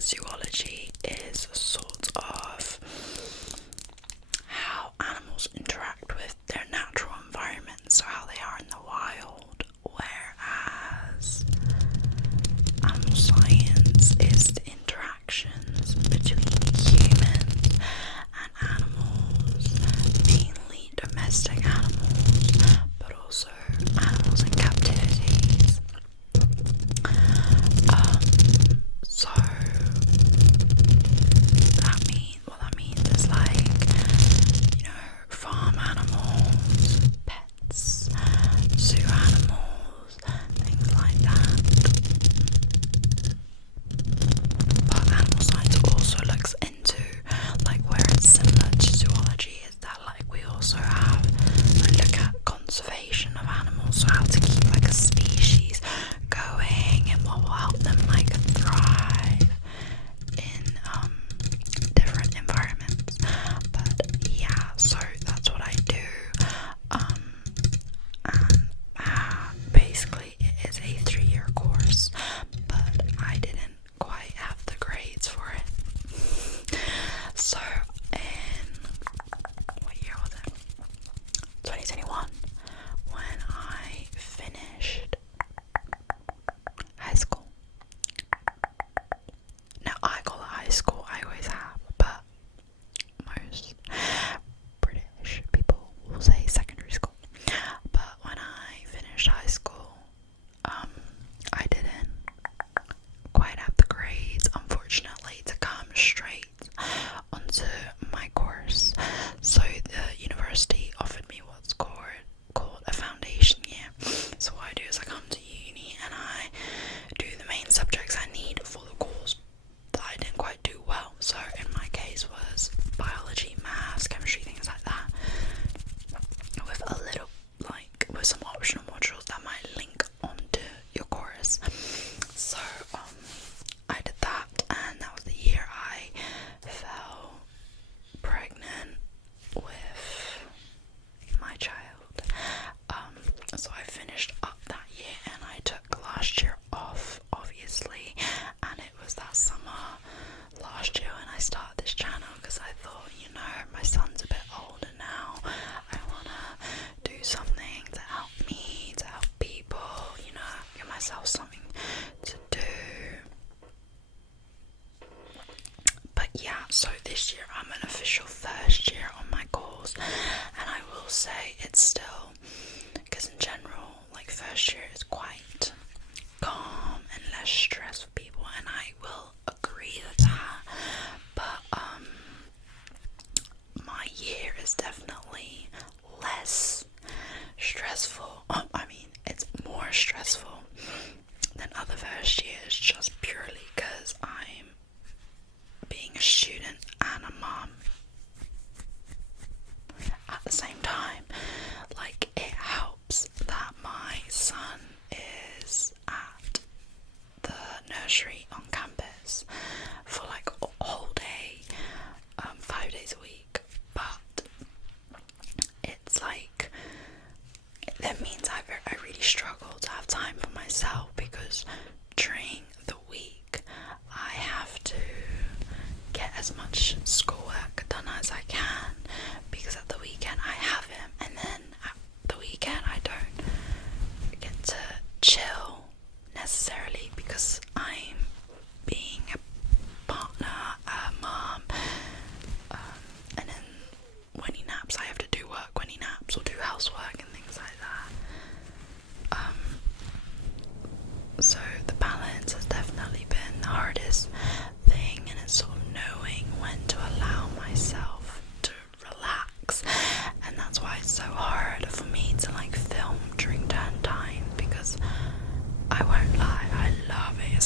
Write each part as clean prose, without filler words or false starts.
zoology is sort of how animals interact with their natural environment, so how they are in the wild, whereas animal science is the interactions between humans and animals, mainly domestic animals, but also animals in captivities. So what that means is farm animals, pets, zoo animals, things like that. But animal science also looks into where it's similar to zoology is that we also have look at conservation of animals, so how to keep a species going and what will help them thrive in different environments. But yeah, so that's what I do. And basically it is a 3-year course, but I didn't quite have the grades for it. So in what year was it? 2021, when I finished high school. Now I call it high school, I always have, but most British people will say secondary school. But when I finished high school, I didn't quite have the grades, unfortunately, to come straight onto my course. So the university offered me what's called a foundation year. So what I do is I come to uni and I do the main subjects I need for the course that I didn't quite do well. So in my case was biology, maths, chemistry, things like that, with a little with some optional modules that might link onto your course. So I did that, and that was the year I fell pregnant with my child. So I finished up that year and I took last year off, obviously, and it was that summer last year when I started this channel because I thought, my son's a bit older now, I want to do something to help me, to help people, give myself something to do. But yeah, so this year I'm an official first year on my course, and I will say it's still, because in general, first year is quite calm and less stress for people, and I will agree with that. But my year is definitely less stressful. It's more stressful than other first years, just purely because I'm being a student and a mom at the same time. It helps that my son is at the nursery on campus for a whole day, 5 days a week, but it's that means I really struggle to have time for myself, because during the week I have to get as much schoolwork done as I can, because at the weekend I have him, and then at the weekend I don't get to chill necessarily because I'm being a partner, a mom, and then when he naps I have to do work when he naps, or do housework and things like that. So the balance has definitely been the hardest thing, and it's sort of knowing when to allow myself to relax, and that's why it's so hard for me to film during term time, because I won't lie, I love it.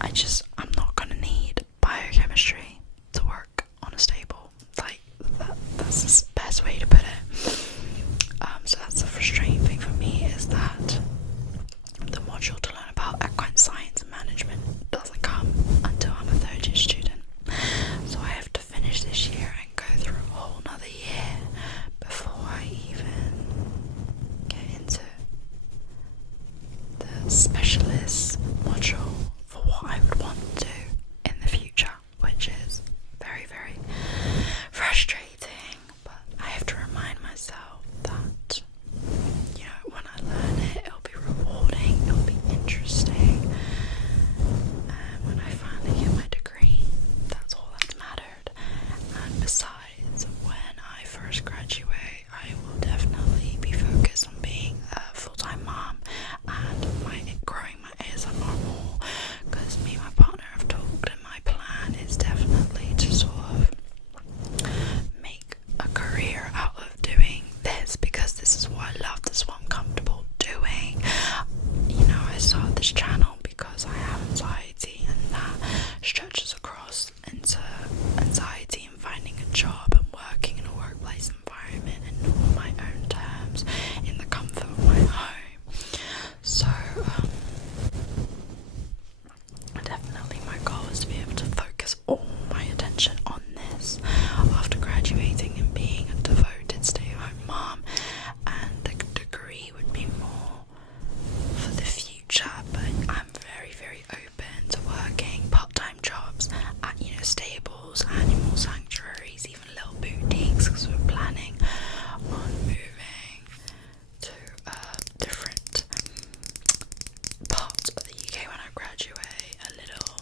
I'm not gonna need biochemistry to work on a stable. Like that's the best way to put it. So that's the frustrating thing for me, is that the module to learn about equine science and management doesn't come until I'm a third year student. So I have to finish this year and go through a whole nother year before I even get into the specialist module for what I would want to do in the future, which is very, very frustrating. But I have to remind myself that, you know, when I learn it, it'll be rewarding, it'll be interesting, and when I finally get my degree, that's all that's mattered. And besides, when I first graduate, I will definitely be focused on being a full-time mom and growing my ASMR more, because me and my partner have talked, and my plan is definitely to sort of make a career out of doing this, because this is what I love, this is what I'm comfortable doing. You know, I started this channel because I have anxiety, and that stretches across into anxiety and finding a job and working in a workplace environment and on my own terms in the comfort of my home. So definitely my goal is to be able to focus all my attention on this after graduating and being a devoted stay-at-home mom, and the degree would be more for the future. But I'm very, very open to working part-time jobs at, you know, stables, animal sanctuaries, even little boutiques, because we're planning on moving to different parts of the UK when I graduate. A little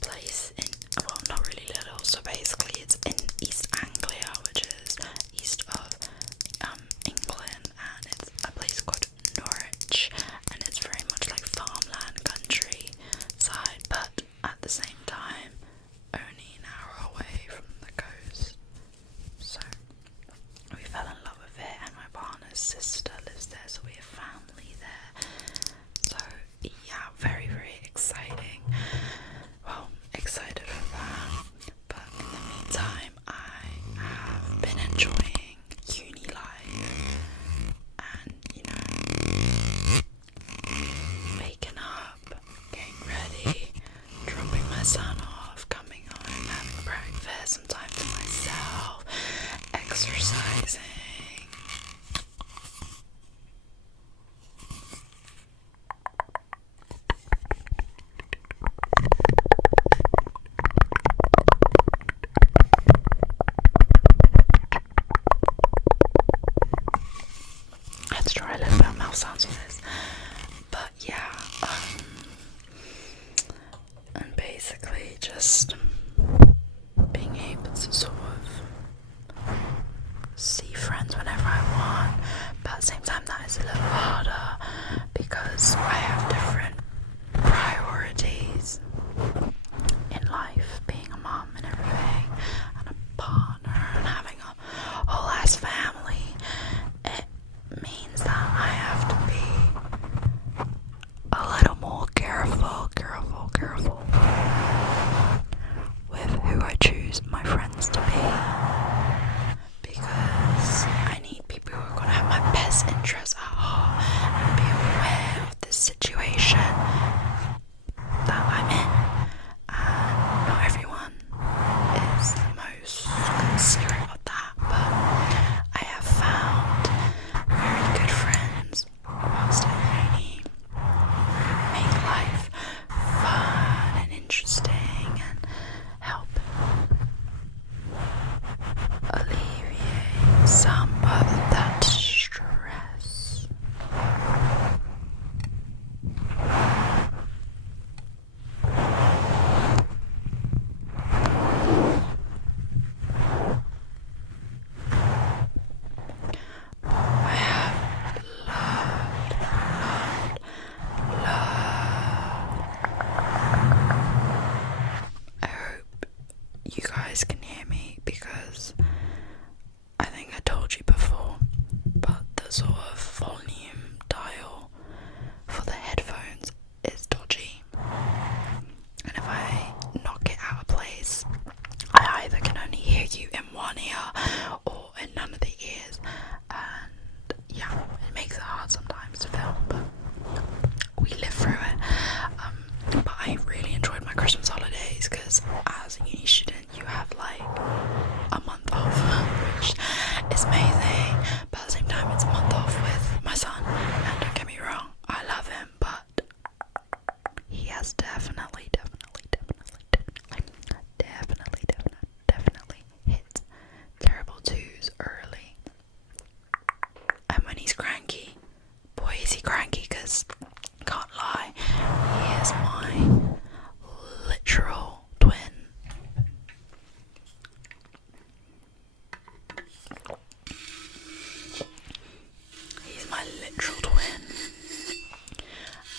place in, well, not really little, so basically it's in East Anglia, which is east of England, and it's a place called Norwich, and it's very much like farmland countryside, but at the same time only an hour away from the coast. So we fell in love with it, and my partner's sister lives there, so we have family there. So yeah, very, very exciting. Well, excited for that. But in the meantime, I have been enjoying uni life, and, you know, waking up, getting ready, dropping my son off, coming home, having breakfast, some time to myself, exercising. Let's try a little bit of mouth sounds for this. But yeah, and basically just being able to sort of see friends whenever I want, but at the same time that is a little harder because I have different priorities in life, being a mom and everything, and a partner, and having a whole ass family. It means that I have to be a little more careful has definitely hit terrible twos early. And when he's cranky, boy is he cranky, because can't lie, he is my literal twin. He's my literal twin.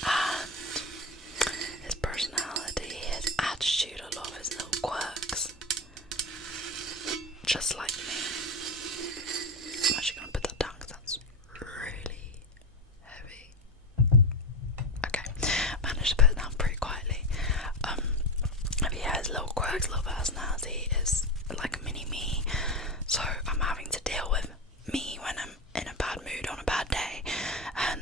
And his personality, his attitude, a lot of his little quirks, just like me. I'm actually going to put that down because that's really heavy. Okay, managed to put it down pretty quietly. But yeah, his little quirks, little personality is like a mini me. So I'm having to deal with me when I'm in a bad mood on a bad day, and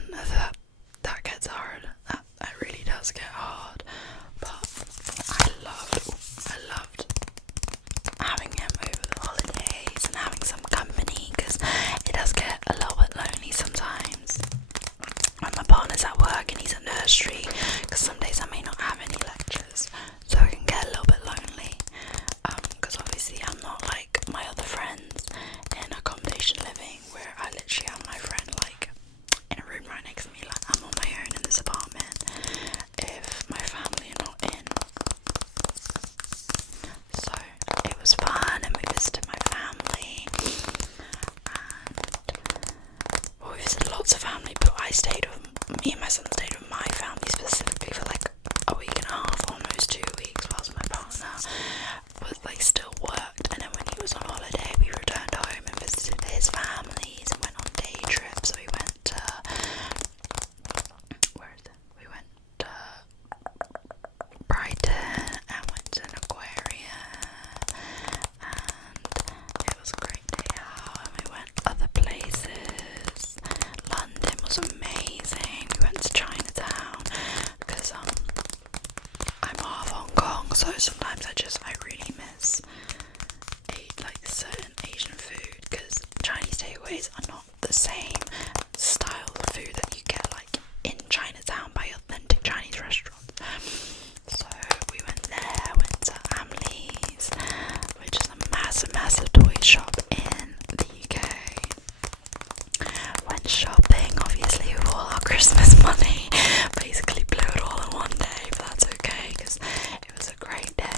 that gets hard. That really does get hard. But I loved having him over the holidays and having some company, because it does get a little bit lonely sometimes when my partner's at work and he's at nursery, because some days I may not have any lectures, so it can get a little bit lonely. Because obviously I'm not like my other friends in accommodation living, where I literally have my friend like in a room right next to me. Like, I'm on my own in this apartment if my family are not in. So it was fun, and we visited my family, and well, we visited lots of family, but me and my son stayed with my family specifically for like a week and a half, almost 2 weeks, whilst my partner was like still worked. And then when he was on holiday, we returned home and visited his families and went on day trips. So we went to, we went to Brighton and went to an aquarium, and it was a great day out. And we went other places. London was amazing. We went to Chinatown, because I'm half Hong Kong, so sometimes I really miss like certain Asian food, because Chinese takeaways are not the same style of food that you get like in Chinatown by authentic Chinese restaurants. So we went there, went to Hamleys, which is a massive toy shop in the UK. Went shopping, obviously, with all our Christmas money. Basically blew it all in one day, but that's okay, because it was a great day.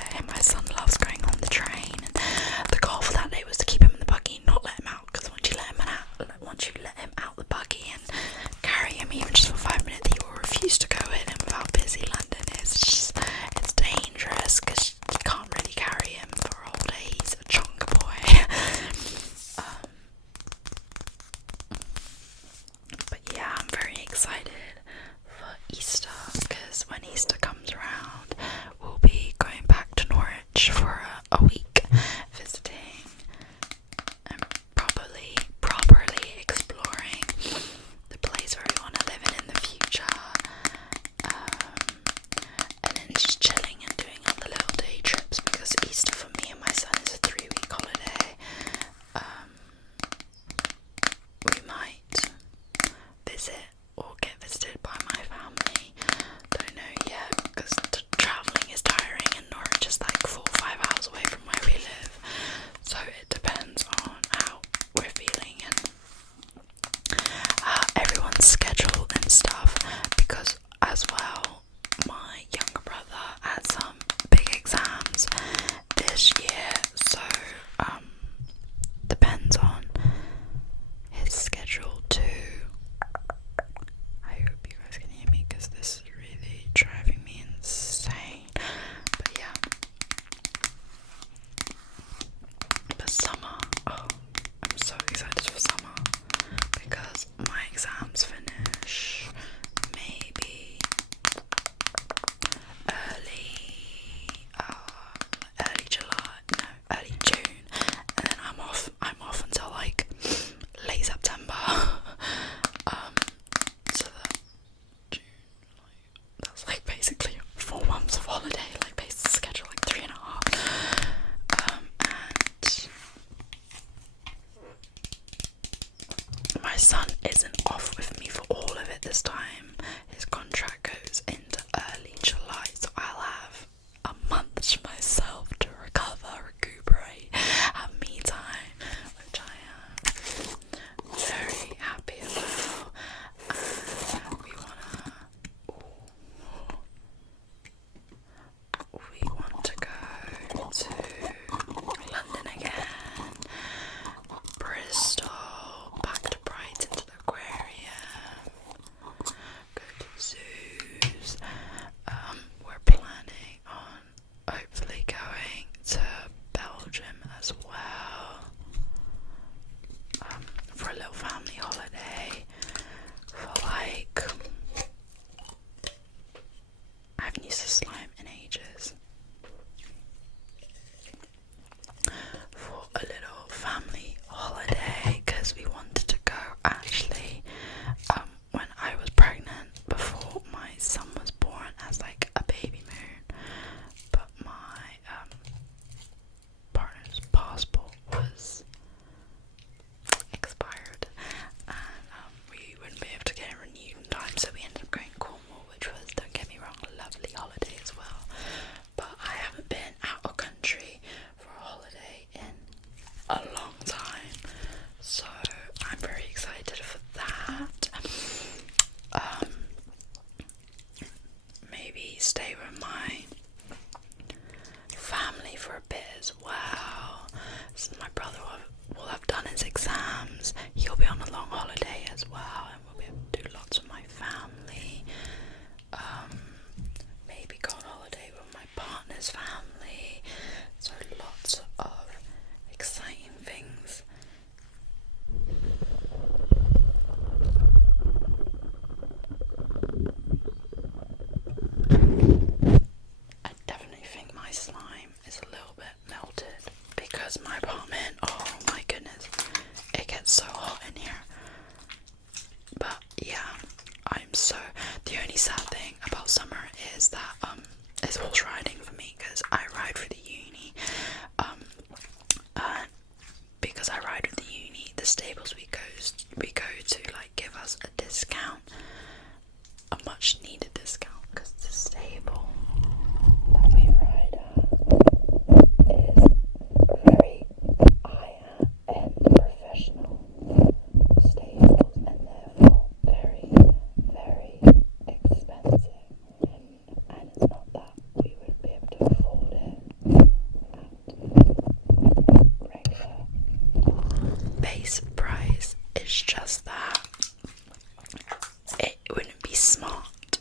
used a slime in ages. For a little family holiday, because we wanted to go actually when I was pregnant, before my son was born, as like a baby moon, but my partner's passport was expired, and we wouldn't be able to get it renewed in time, so we ended up going to Cornwall, which was, don't get me wrong, a lovely holiday as well. But I haven't been out of country for a holiday in a long time, so I'm very excited for that. Maybe stay with my family for a bit as well. So my brother will have done his exams. He'll be on a long holiday as well, and we'll be able to do lots with my family. Maybe go on holiday with my partner's family. So lots of exciting things. I definitely think my slime is a little bit melted because my apartment, oh my goodness, it gets so hot in here. But yeah, the only sad thing about summer is that it's horse riding for me, because I ride for the uni. Because I ride with the uni, the stables we go to like give us a discount, a much needed discount, because the stable that we ride at is very high-end professional stables, and therefore very, very expensive. And it's not that we would be able to afford it at regular base price. It's just that it wouldn't be smart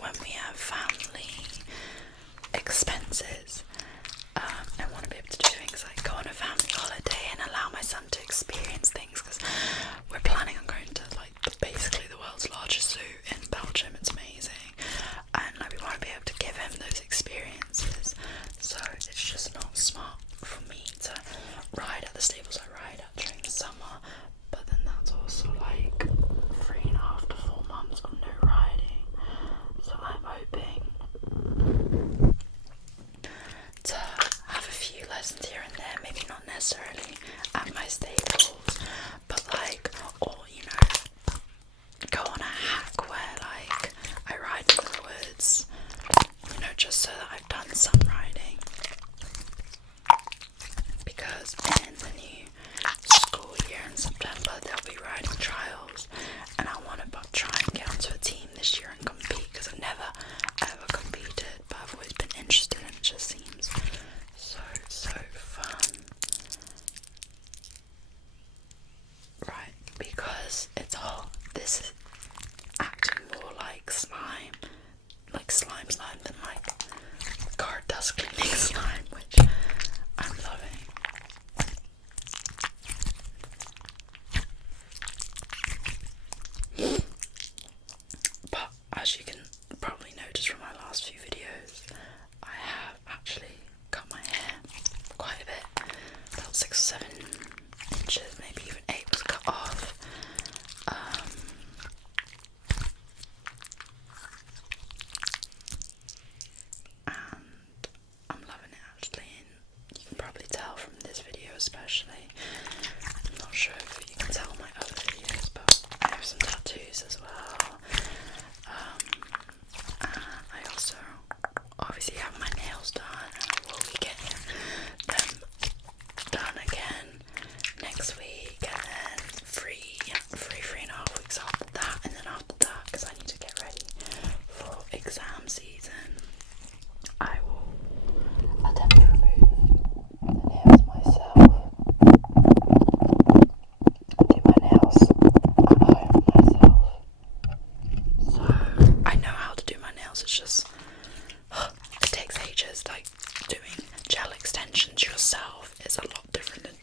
when we have family expenses, and want to be able to do things like go on a family holiday and allow my son to experience things, because we're planning on going to like basically the world's largest zoo in Belgium. It's amazing, and like we want to be able to give him those experiences. So it's just not smart for me to ride at the stables I ride at during the summer, but then that's also like 3.5 to 4 months of no riding. So I'm hoping to have a few lessons here and there, maybe not necessarily at my stables, but like, or go on a hack where like I ride in the woods, just so that I've done some riding. Because in the new school year in September there'll be riding trials, and I want to try and get onto a team this year and compete, because I've never ever competed, but I've always been interested, and it just seems so fun. Right, because it's hot, this is acting more like slime than like car dust cleaning slime, which I'm loving. But as you can probably notice from my last few videos, I have actually cut my hair quite a bit. About 6 or 7 inches, maybe even 8 was cut off. And I'm loving it actually, and you can probably tell from this video especially. I'm not sure if you can tell my other videos, but I have some tattoos as well. I also obviously have my nails done, and I will be getting them done again next week, and then free 3.5 weeks after that, and then after that, because I need to get ready for exam season, I will attempt to remove the nails myself, do my nails at home myself. So I know how to do my nails, it's just it takes ages. Like doing gel extensions yourself is a lot different than